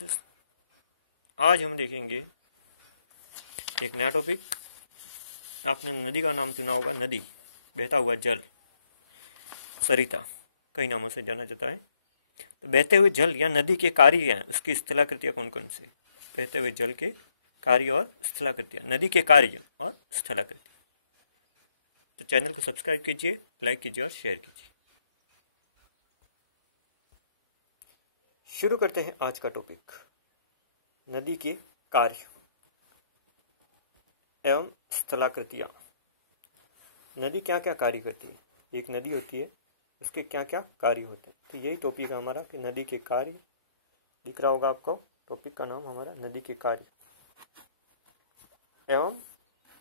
आज हम देखेंगे एक नया टॉपिक। आपने नदी का नाम सुना होगा, नदी, बहता हुआ जल, सरिता, कई नामों से जाना जाता है। तो बहते हुए जल या नदी के कार्य हैं, उसकी स्थलाकृतियाँ कौन कौन से? बहते हुए जल के कार्य और स्थलाकृतियाँ, नदी के कार्य और स्थलाकृतियाँ। तो चैनल को सब्सक्राइब कीजिए, लाइक कीजिए और शेयर कीजिए। शुरू करते हैं आज का टॉपिक, नदी के कार्य एवं स्थलाकृतियाँ। नदी क्या क्या कार्य करती है? एक नदी होती है, उसके क्या क्या कार्य होते हैं। तो यही टॉपिक है हमारा कि नदी के कार्य। दिख रहा होगा आपको, टॉपिक का नाम हमारा नदी के कार्य एवं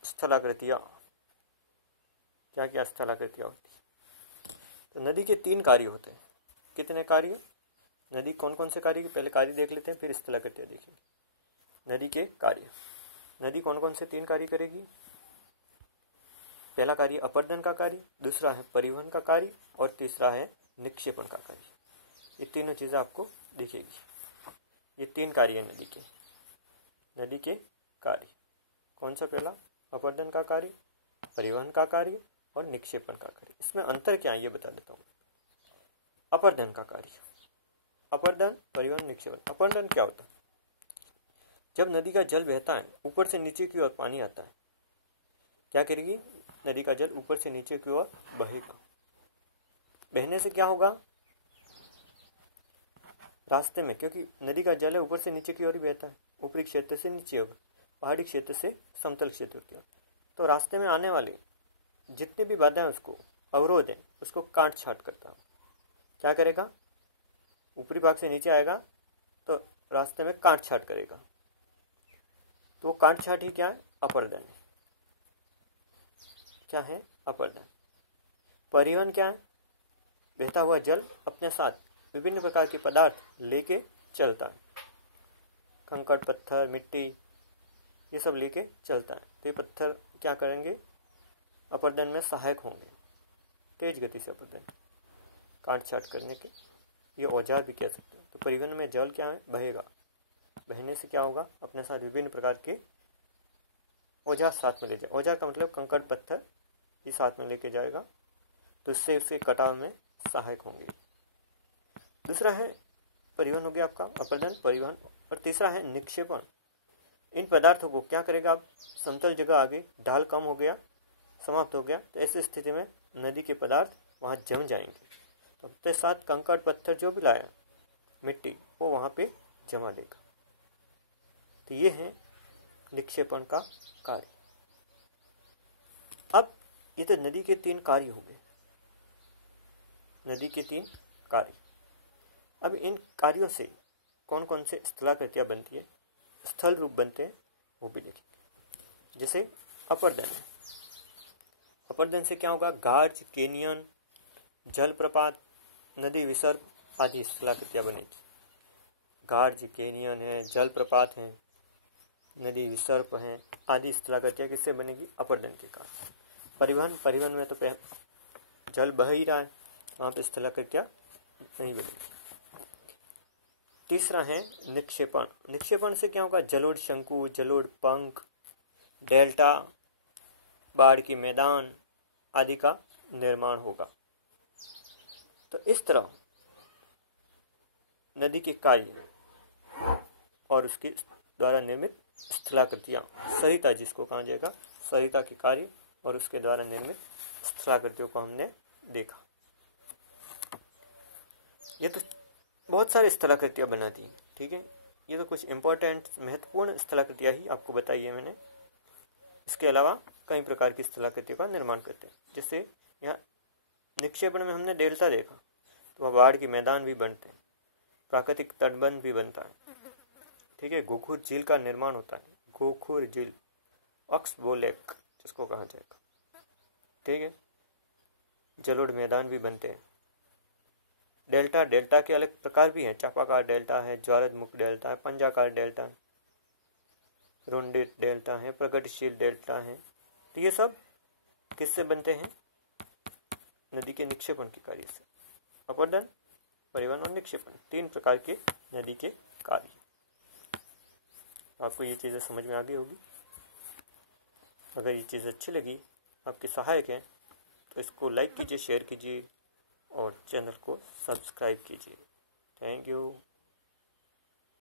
स्थलाकृतियाँ। क्या क्या स्थलाकृतियाँ होती है? तो नदी के 3 कार्य होते हैं। कितने कार्य? नदी कौन कौन से कार्य? पहले कार्य देख लेते हैं, फिर स्थलाकृतियाँ देखेंगे। नदी के कार्य, नदी कौन कौन से 3 कार्य करेगी? पहला कार्य अपर्दन का कार्य, दूसरा है परिवहन का कार्य और तीसरा है निक्षेपण का कार्य। ये तीनों चीजें आपको दिखेगी। ये 3 कार्य है नदी के। नदी के कार्य कौन सा? पहला अपर्दन का कार्य, परिवहन का कार्य और निक्षेपण का कार्य। इसमें अंतर क्या है ये बता देता हूँ। अपर्दन का कार्य, अपर्दन, परिवहन, निक्षेपण। अपर्दन क्या होता है? जब नदी का जल बहता है, ऊपर से नीचे की ओर पानी आता है, क्या करेगी? नदी का जल ऊपर से नीचे की ओर बहेगा। बहने से क्या होगा? रास्ते में, क्योंकि नदी का जल है ऊपर से नीचे की ओर ही बहता है, ऊपरी क्षेत्र से नीचे होगा, पहाड़ी क्षेत्र से समतल क्षेत्र की ओर। तो रास्ते में आने वाले जितने भी बाधाएं, उसको अवरोध है, उसको काट छाट करता है। क्या करेगा? ऊपरी भाग से नीचे आएगा तो रास्ते में काट छाट करेगा। तो काट छाट ही क्या है? अपर्दन है। क्या है? अपर्दन। परिवहन क्या है? बहता हुआ जल अपने साथ विभिन्न प्रकार के पदार्थ लेके चलता है। कंकड़, पत्थर, मिट्टी, ये सब लेके चलता है। तो ये पत्थर क्या करेंगे? अपर्दन में सहायक होंगे, तेज गति से अपर्दन काट छाट करने के। ये औजार भी कह सकते हो। तो परिवहन में जल क्या है? बहेगा। बहने से क्या होगा? अपने साथ विभिन्न प्रकार के औजार साथ में ले जाए। औजार का मतलब कंकड़, पत्थर, ये साथ में लेके जाएगा, तो इससे उसके कटाव में सहायक होंगे। दूसरा है परिवहन, हो गया आपका अपर्दन, परिवहन। और तीसरा है निक्षेपण। इन पदार्थों को क्या करेगा? आप समतल जगह आ गई, ढाल कम हो गया, समाप्त हो गया, तो ऐसी स्थिति में नदी के पदार्थ वहां जम जाएंगे। तो अपने साथ कंकड़, पत्थर जो भी लाया, मिट्टी, वो वहां पे जमा देगा। तो ये है निक्षेपण का कार्य। अब ये तो नदी के 3 कार्य हो गए, नदी के 3 कार्य। अब इन कार्यों से कौन कौन से स्थलाकृतियाँ बनती है, स्थल रूप बनते हैं, वो भी देखेंगे। जैसे अपर्दन है। अपर्दन से क्या होगा? गार्ज, कैनियन, जलप्रपात, नदी विसर्ग आदि स्थलाकृतियाँ बनेगी। गार्ज, कैनियन है, जलप्रपात है, नदी विसर्प है, आदि स्थलाकृतियाँ किससे बनेगी? अपर्दन के कारण। परिवहन, परिवहन में तो जल बह ही रहा है, वहां पे स्थलाकृतियाँ नहीं बनेगी। तीसरा है निक्षेपण। निक्षेपण से क्या होगा? जलोढ़ शंकु, जलोढ़ पंख, डेल्टा, बाढ़ के मैदान आदि का निर्माण होगा। तो इस तरह नदी के कार्य और उसके द्वारा निर्मित स्थलाकृतियाँ, सरिता जिसको कहा जाएगा, सरिता के कार्य और उसके द्वारा निर्मित स्थलाकृतियों को हमने देखा। ये तो बहुत सारी स्थलाकृतियाँ बना दी, ठीक है। ये तो कुछ इंपॉर्टेंट महत्वपूर्ण स्थलाकृतियाँ ही आपको बताई है मैंने। इसके अलावा कई प्रकार की स्थलाकृतियों का निर्माण करते हैं। जैसे यहाँ निक्षेपण में हमने डेल्टा देखा, तो वह बाढ़ के मैदान भी बनते हैं, प्राकृतिक तटबंध भी बनता है, ठीक है। गोखुर झील का निर्माण होता है, गोखुर झील, ऑक्सबो लेक जिसको कहा जाएगा, ठीक है। जलोढ़ मैदान भी बनते हैं। डेल्टा, डेल्टा के अलग प्रकार भी हैं, चापाकार डेल्टा है, ज्वारमुख डेल्टा है, पंजाकार डेल्टा है, रुंडित डेल्टा है, प्रगतिशील डेल्टा है। तो ये सब किससे बनते हैं? नदी के निक्षेपण के कार्य से। अपर्दन, परिवहन और निक्षेपण, 3 प्रकार के नदी के कार्य। आपको ये चीज़ें समझ में आ गई होगी। अगर ये चीज़ अच्छी लगी, आपके सहायक हैं, तो इसको लाइक कीजिए, शेयर कीजिए और चैनल को सब्सक्राइब कीजिए। Thank you.